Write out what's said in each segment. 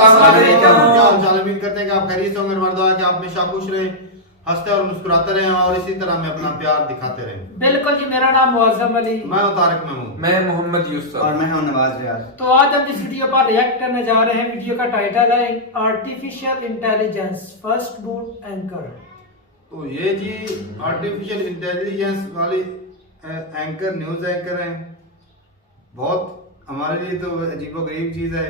उम्मीद करते हैं कि आप खैरियत से होंगे। हमारी दुआ है कि आप हमेशा खुश रहें, हंसते और मुस्कुराते रहें और इसी तरह हमें अपना प्यार दिखाते रहें। बिल्कुल जी, मेरा नाम मुअज्जम अली, मैं हूं तारिक महमूद, मैं मोहम्मद यूसुफ और मैं हूं नवाज रियाज। तो आज हम जिस वीडियो पर रिएक्ट करने जा रहे हैं, वीडियो का टाइटल है artificial intelligence first boot anchor. तो ये जी आर्टिफिशियल इंटेलिजेंस वाली एंकर, न्यूज एंकर हैं। बहुत हमारे लिए तो अजीबोगरीब चीज है।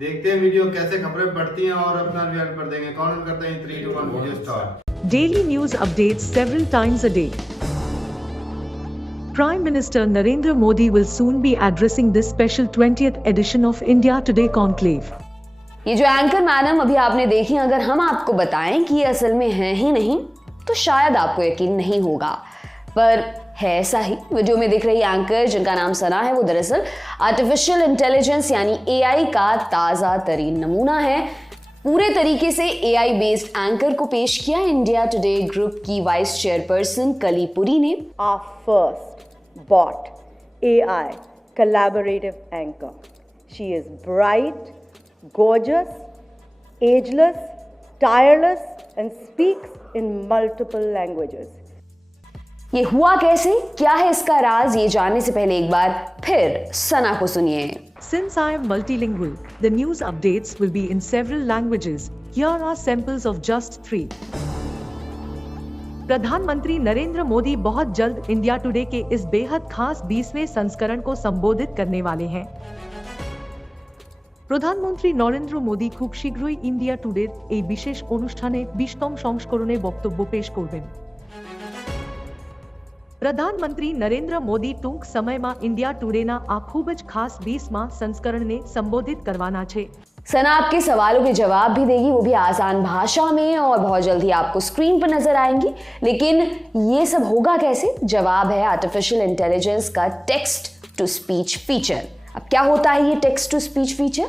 देखते हैं वीडियो कैसे खबरें पढ़ती हैं और अपना रिएक्ट कर देंगे। काउंट करते हैं 3, 2, 1 video start. Daily news updates several times a day. Prime Minister Narendra Modi will soon be addressing this special 20th edition of India Today conclave. ये जो एंकर मैडम अभी आपने देखी, अगर हम आपको बताएं कि ये असल में है ही नहीं तो शायद आपको यकीन नहीं होगा, पर है ऐसा ही। वीडियो में दिख रही एंकर जिनका नाम सना है, वो दरअसल आर्टिफिशियल इंटेलिजेंस यानी एआई का ताज़ा तरीन नमूना है। पूरे तरीके से एआई बेस्ड एंकर को पेश किया इंडिया टुडे ग्रुप की वाइस चेयरपर्सन कली पुरी ने। Our first bot AI collaborative anchor. She is bright, gorgeous, ageless, tireless and speaks in multiple languages. ये हुआ कैसे, क्या है इसका राज, ये जानने से पहले एक बार फिर सना को सुनिए। Since I am multilingual, the news updates will be in several languages. Here are samples of just 3. प्रधानमंत्री नरेंद्र मोदी बहुत जल्द इंडिया टुडे के इस बेहद खास 20वें संस्करण को संबोधित करने वाले हैं। প্রধানমন্ত্রী নরেন্দ্র মোদী খুব শীঘ্রই ইন্ডিয়া টুডের এই বিশেষ অনুষ্ঠানে 20তম সংস্করণে বক্তব্য পেশ করবেন। પ્રધાનમંત્રી નરેન્દ્ર મોદી ટૂંક સમયમાં ઇન્ડિયા ટુડેના આ ખૂબ જ ખાસ 20મા સંસ્કરણને સંબોધિત કરવાના છે। सना आपके सवालों के जवाब भी देगी, वो भी आसान भाषा में, और बहुत जल्द ही आपको स्क्रीन पर नजर आएंगी। लेकिन ये सब होगा कैसे? जवाब है आर्टिफिशियल इंटेलिजेंस का टेक्स्ट टू स्पीच फीचर। अब क्या होता है ये टेक्स्ट टू स्पीच फीचर?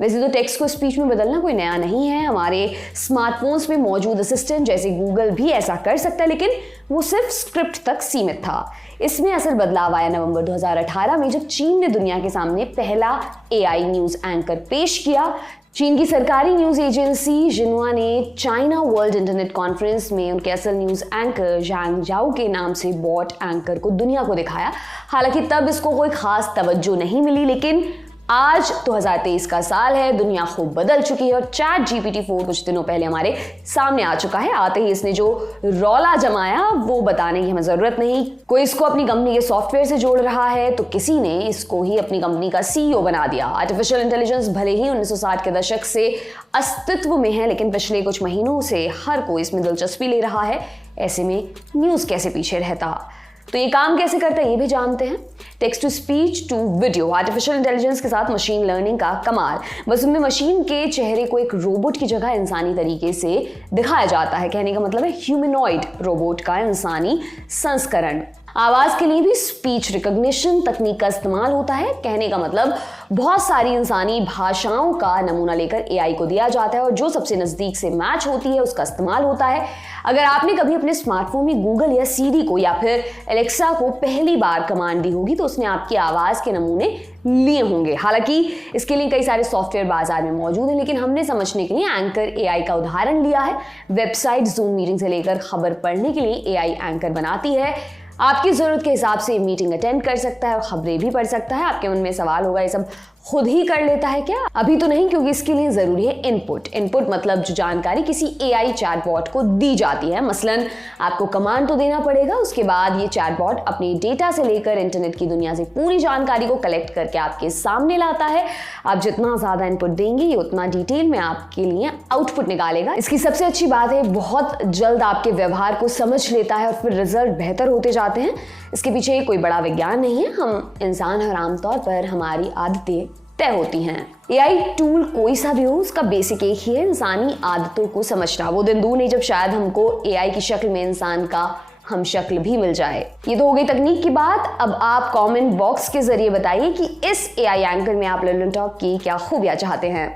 वैसे तो टेक्स्ट को स्पीच में बदलना कोई नया नहीं है, हमारे स्मार्टफोन्स में मौजूद असिस्टेंट जैसे गूगल भी ऐसा कर सकता है, लेकिन वो सिर्फ स्क्रिप्ट तक सीमित था। इसमें असल बदलाव आया नवंबर 2018 में, जब चीन ने दुनिया के सामने पहला एआई न्यूज एंकर पेश किया। चीन की सरकारी न्यूज एजेंसी जिन्हुआ ने चाइना वर्ल्ड इंटरनेट कॉन्फ्रेंस में उनके असल न्यूज एंकर जैंग जाओ के नाम से बॉट एंकर को दुनिया को दिखाया। हालांकि तब इसको कोई खास तवज्जो नहीं मिली, लेकिन आज 2023 का साल है, दुनिया खूब बदल चुकी है और चैट GPT-4 कुछ दिनों पहले हमारे सामने आ चुका है। आते ही इसने जो रौला जमाया वो बताने की हमें जरूरत नहीं। कोई इसको अपनी कंपनी के सॉफ्टवेयर से जोड़ रहा है तो किसी ने इसको ही अपनी कंपनी का CEO बना दिया। आर्टिफिशियल इंटेलिजेंस भले ही 1960 के दशक से अस्तित्व में है, लेकिन पिछले कुछ महीनों से हर कोई इसमें दिलचस्पी ले रहा है। ऐसे में न्यूज कैसे पीछे रहता? तो ये काम कैसे करता है ये भी जानते हैं। Text to speech to video, artificial intelligence के साथ मशीन लर्निंग का कमाल। बस उनमें मशीन के चेहरे को एक रोबोट की जगह इंसानी तरीके से दिखाया जाता है। कहने का मतलब है ह्यूमनॉइड रोबोट का इंसानी संस्करण। आवाज के लिए भी स्पीच रिकॉग्निशन तकनीक का इस्तेमाल होता है। कहने का मतलब बहुत सारी इंसानी भाषाओं का नमूना लेकर एआई को दिया जाता है और जो सबसे नजदीक से मैच होती है उसका इस्तेमाल होता है। अगर आपने कभी अपने स्मार्टफोन में गूगल या सीरी को या फिर एलेक्सा को पहली बार कमांड दी होगी तो उसने आपकी आवाज के नमूने लिए होंगे। हालांकि इसके लिए कई सारे सॉफ्टवेयर बाजार में मौजूद हैं, लेकिन हमने समझने के लिए एंकर एआई का उदाहरण लिया है। वेबसाइट जूम मीटिंग से लेकर खबर पढ़ने के लिए एआई एंकर बनाती है। आपकी जरूरत के हिसाब से मीटिंग अटेंड कर सकता है और खबरें भी पढ़ सकता है। आपके मन में सवाल होगा, ये सब खुद ही कर लेता है क्या? अभी तो नहीं, क्योंकि इसके लिए जरूरी है इनपुट। इनपुट मतलब जो जानकारी किसी एआई चैटबॉट को दी जाती है। मसलन आपको कमांड तो देना पड़ेगा, उसके बाद ये चैटबॉट अपने डेटा से लेकर इंटरनेट की दुनिया से पूरी जानकारी को कलेक्ट करके आपके सामने लाता है। आप जितना ज्यादा इनपुट देंगे ये उतना डिटेल में आपके लिए आउटपुट निकालेगा। इसकी सबसे अच्छी बात है बहुत जल्द आपके व्यवहार को समझ लेता है और फिर रिजल्ट बेहतर होते जाते हैं। इसके पीछे कोई बड़ा विज्ञान नहीं है, हम इंसान और आमतौर पर हमारी आदतें तय होती हैं। एआई टूल कोई सा भी हो, उसका बेसिक एक ही है, इंसानी आदतों को समझना। वो दिन दूर नहीं जब शायद हमको एआई की शक्ल में इंसान का हम शक्ल भी मिल जाए। ये तो हो गई तकनीक की बात। अब आप कमेंट बॉक्स के जरिए बताइए कि इस एआई एंकर में आप लल्लन टॉप की क्या खूबियां चाहते हैं।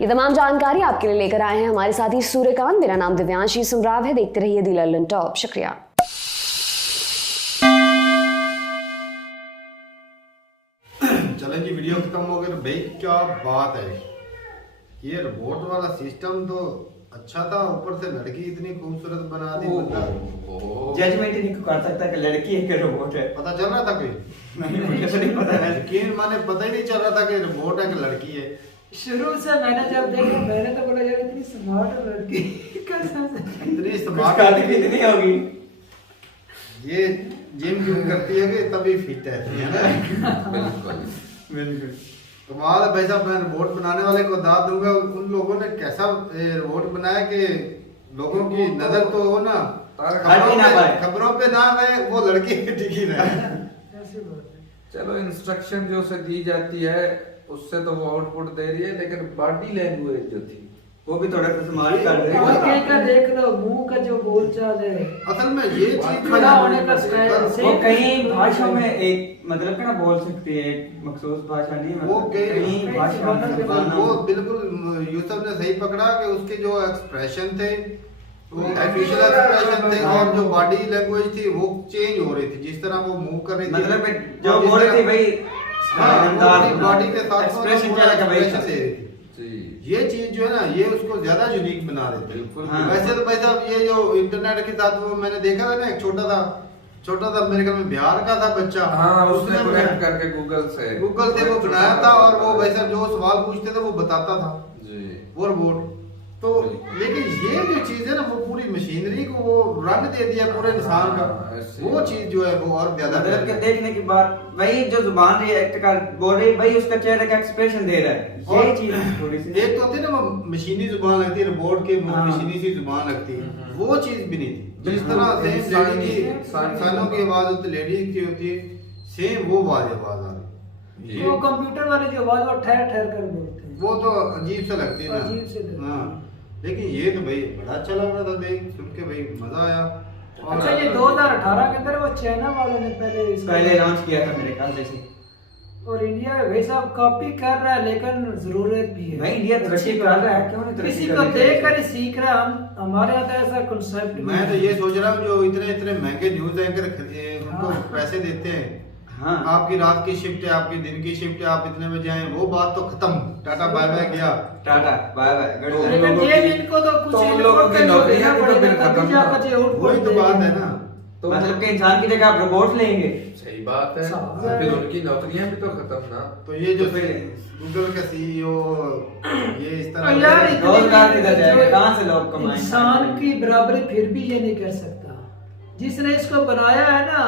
ये तमाम जानकारी आपके लिए लेकर आए हैं हमारे साथी सूर्यकांत। मेरा नाम दिव्यांशी सुमराव है। देखते रहिए दी लल्लन टॉप। शुक्रिया। चलें जी, वीडियो खत्म हो गई। भाई क्या बात है, ये रोबोट वाला सिस्टम तो अच्छा था, ऊपर से लड़की इतनी खूबसूरत बना दी, मतलब जजमेंट ही नहीं कर सकता कि लड़की है कि रोबोट है। पता चल रहा था कोई? नहीं, मुझे तो नहीं पता है। यकीन माने पता ही नहीं चल रहा था कि रोबोट है कि लड़की है। शुरू से मैंने जब देखा मैंने तो बोला यार इतनी स्मार्ट लड़की कसम से। इतनी कुछ स्मार्ट खाती पीती नहीं होगी। ये जिम क्यों करती है कि तभी फिट है ना? बिल्कुल। कमाल है भाई साहब। मैं रोबोट बनाने वाले को दाद दूंगा, उन लोगों ने कैसा रोबोट बनाया कि लोगों की नजर तो हो ना खबरों पे ना रहे, वो लड़की टिकी रहे। ऐसी बात है। चलो इंस्ट्रक्शन जो उसे दी जाती है उससे तो वो आउटपुट दे रही है, लेकिन बॉडी लैंग्वेज जो थी वो भी थोड़ा सा स्मार्ट कर रहे और हैं। कहीं का देख लो मुंह का जो बोलचाल है, असल में ये चीज जो खड़ा है होने का स्टाइल वो कई भाषाओं में एक मतलब का ना बोल सकती है, एक मखसूस भाषा नहीं, वो मतलब कई कई भाषा वो बिल्कुल यूसुफ ने सही पकड़ा कि उसके जो एक्सप्रेशन थे वो ऑफिशियल एक्सप्रेशन थे, और जो बॉडी लैंग्वेज थी वो चेंज हो रही थी, जिस तरह वो मूव कर रही थी, मतलब जो बोल रही थी भाई बॉडी के साथ एक्सप्रेशन क्या लगा भाई expression दे रही थी। ये चीज जो है ना ये उसको ज्यादा यूनिक बना देती है। बिल्कुल। हाँ। वैसे तो भाई साहब ये जो इंटरनेट के साथ वो मैंने देखा था ना, एक छोटा था मेरे ख्याल में बिहार का था बच्चा, हाँ उसने कनेक्ट करके गूगल से वो बनाया था, और वो भाई साहब जो सवाल पूछते थे वो बताता था जी। वो रोबोट। तो लेकिन ये जो चीज है ना वो पूरी मशीनरी को वो रंग दे दिया पूरे इंसान का, वो चीज जो है वो और ज्यादा मतलब के देखने की बात वही जो जुबान रिएक्ट कर बोल रही भाई उसका चेहरे का एक्सप्रेशन दे रहा है, और ये चीज थोड़ी सी एक तो होती है ना वो मशीनी जुबान लगती है, रोबोट के मुंह हाँ। मशीनी सी जुबान लगती है, वो चीज भी नहीं थी। जिस बिल्कुल। तरह सेम लेडी की इंसानी- इंसानों की आवाज होती है, लेडीज की होती है, सेम वो वाली आवाज आ रही है। वो कंप्यूटर वाले जो आवाज वो ठहर ठहर कर बोलते हैं, वो तो अजीब सा लगती है ना। अजीब से लगती है। हाँ लेकिन ये तो भाई बड़ा अच्छा लग रहा था देख सुन के, भाई मजा आया। और अच्छा ये 2018 के अंदर वो चाइना वालों ने पहले लॉन्च किया था मेरे ख्याल से, और इंडिया भाई साहब कॉपी कर रहा है, लेकिन जरूरत भी है भाई इंडिया तरक्की कर रहा है, क्यों नहीं तरक्की किसी को करनी देख चाहिए? कर ही सीख रहा है। हम हमारे यहाँ तो ऐसा कंसेप्ट मैं तो ये सोच रहा हूँ जो इतने इतने महंगे न्यूज एंकर उनको हाँ। पैसे देते हैं, हाँ आपकी रात की शिफ्ट है, आपकी दिन की शिफ्ट है, आप इतने बजे आए, वो बात तो खत्म, टाटा बाय बाय गया। टाटा बाय बाय गुड तो बाय। लेकिन लोगों ये की- इनको तो कुछ तो उन इनको लोगों की करना नौकरियां भी तो पड़ेगा, फिर खत्म तभी जाकर ना। जो output वही तो बात है देगा। ना। तो मतलब कि इंसान की जगह आप रोबोट लेंगे। सही बात है, साहब है। फिर उनकी नौकरियां भी तो खत्म ना। तो ये जो तो फिर- गूगल का सीईओ ये इस और तरह यार से- इतनी- रोजगार किधर जाएगा? जो कहाँ से लोग कमाएंगे? इंसान की बराबरी फिर भी ये नहीं कर सकता, जिसने इसको बनाया है ना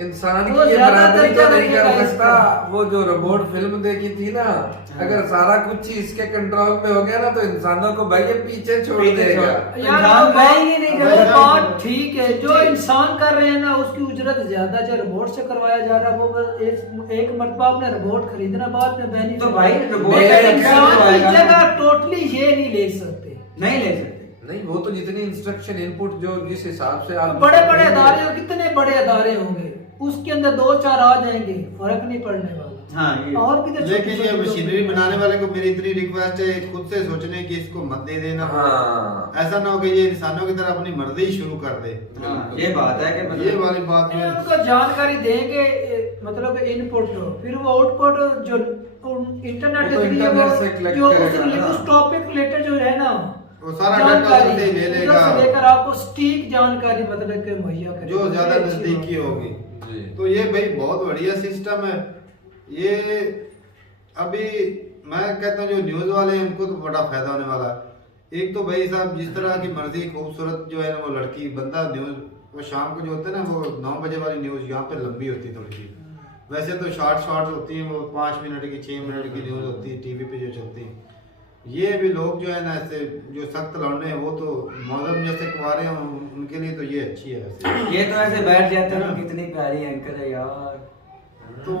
इंसान वो की ये ज्यादा बराबरी तो दर्जा नहीं कर रखेगा सकता। इसका। वो जो रोबोट फिल्म देखी थी ना, अगर सारा कुछ ही इसके कंट्रोल में हो गया ना तो इंसानों को भाई ये पीछे छोड़ पीछे देगा। छोड़- यार इंसान वो कहेंगे नहीं वो जब बात ठीक है, जो इंसान कर रहे हैं ना उसकी उजरत ज्यादा, जो रोबोट से करवाया जा रहा है वो बस एक मरतबा आपने रोबोट खरीदना, बाद में बेनिफिट। तो भाई रोबोट लेकिन का इंसान की करवाएगा ना। जगह टोटली ये नहीं ले सकते। नहीं ले सकते। नहीं वो तो जितनी इंस्ट्रक्शन इनपुट जो जिस हिसाब से आप बड़े बड़े अदारे, कितने बड़े अदारे होंगे, उसके अंदर 2-4 आ जाएंगे, फर्क नहीं पड़ने वाला। हाँ ये और भी तो लेकिन ये छोटे-छोटे लोग मशीनरी हैं। बनाने वाले को मेरी इतनी रिक्वेस्ट है खुद से सोचने की इसको मत दे देना। हाँ। ऐसा ना हो कि ये इंसानों की तरह अपनी मर्जी शुरू कर दे। हाँ, ये बात है कि ये मतलब वाली बात ये में उनको जानकारी देंगे, मतलब इनपुट फिर वो आउटपुट जो इंटरनेट वो तो के जरिए इंटरनेट से collect जो करेगा ना। उस टॉपिक रिलेटेड जो है ना वो सारा डाटा जानकारी उनसे ही ले उधर लेगा से लेकर आपको सटीक जानकारी मतलब के मुहैया करेगा, जो ज्यादा ये अच्छी नजदीकी बात है। होगी। जी। तो ये भाई बहुत बढ़िया सिस्टम है ये। अभी मैं कहता हूँ जो न्यूज वाले हैं उनको तो बड़ा फायदा होने वाला है। एक तो भाई साहब जिस तरह की मर्जी खूबसूरत जो है ना वो लड़की बंदा न्यूज वो शाम को जो होता है ना वो 9 बजे वाली न्यूज यहाँ पे लंबी होती है थोड़ी सी। वैसे तो शॉर्ट होती है, वो 5 मिनट की 6 मिनट की न्यूज होती है टीवी पे जो चलती है। ये भी लोग जो है ना ऐसे जो सख्त लौंडे हैं वो तो मौजम जैसे कुंवारे हैं उनके लिए तो ये अच्छी है वैसे। ये तो ऐसे बैठ जाते हैं, कितनी प्यारी एंकर है यार। तो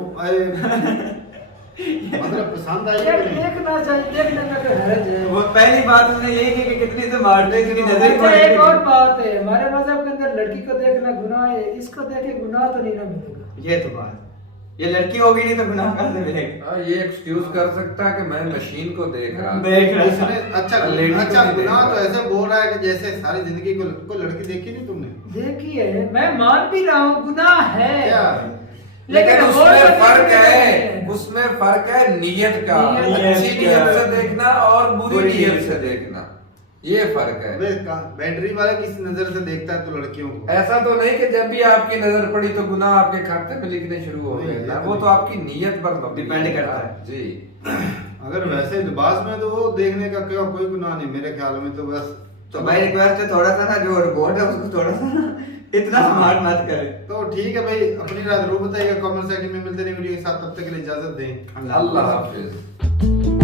मतलब पसंद आई यार कि नहीं? देखना चाहिए, देखने का तो हर्ज है। वो पहली बात उसने यही की कि कितनी से मारते हैं, कितनी नजर अच्छा एक और बात है, हमारे मजहब के अंदर लड़की को देखना गुनाह है, इसको देखे गुनाह तो नहीं ना मिलेगा। ये तो बात, ये लड़की होगी नहीं तो गुनाह कहाँ से मिलेगा? हाँ, ये एक्सक्यूज कर सकता है कि मैं मशीन को देख रहा हूँ। देख रहा इसने अच्छा लेडी को अच्छा नहीं गुनाह देख तो रहा। ऐसे बोल रहा है कि जैसे सारी जिंदगी को लड़की देखी नहीं तुमने? देखी है, मैं मान भी रहा हूँ गुनाह है, क्या? लेकिन और उसमें तो फर्क देखने है, का उसमें फर्क है नियत का, नियत अच्छी का। नियत से देखना और बुरी बुरी नियत नियत से से। देखना, ये फर्क है। बैटरी वाला किस नजर से देखता है तो लड़कियों को? ऐसा तो नहीं कि जब भी आपकी नजर पड़ी तो गुनाह आपके खाते में लिखने शुरू हो नहीं, गए ना, ये वो तो तो आपकी नियत पर Depend करता है। जी। अगर वैसे लिबास में तो वो देखने का क्या कोई गुनाह नहीं मेरे ख्याल में, तो बस तो भाई रिक्वेस्ट है थोड़ा सा ना जो रोबोट है उसको थोड़ा सा ना इतना स्मार्ट मत करे। तो ठीक है भाई, अपनी राय जरूर बताइएगा कमेंट सेक्शन में। मिलते हैं वीडियो के साथ, तब तक के लिए इजाजत दें। अल्लाह हाफिज।